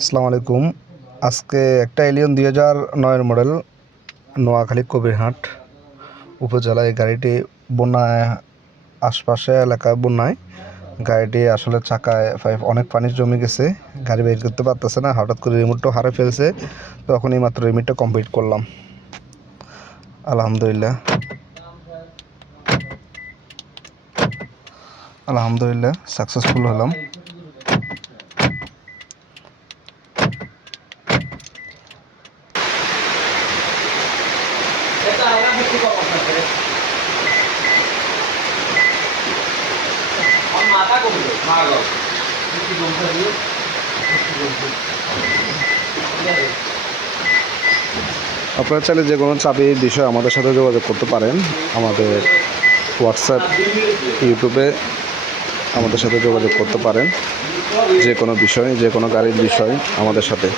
আসসালামু আলাইকুম। আজকে একটা এলিয়ন 2009 মডেল নোয়াখালী কবিরহাট উপজেলায় গাড়িটি বন্যায় আশপাশে এলাকায় বন্যায় গাড়িটি আসলে চাকায় অনেক পানি জমে গেছে, গাড়ি বের করতে পারতেছে না। হঠাৎ করে রিমোটটা হারিয়ে ফেলছে, তখন এই মাত্র রিমোটটা কমপ্লিট করলাম। আলহামদুলিল্লাহ সাকসেসফুল হলাম। আপনারা চাইলে যে কোনো চাবির বিষয়ে আমাদের সাথে যোগাযোগ করতে পারেন। আমাদের হোয়াটসঅ্যাপ, ইউটিউবে আমাদের সাথে যোগাযোগ করতে পারেন। যে কোনো বিষয়, যে কোনো গাড়ির বিষয় আমাদের সাথে।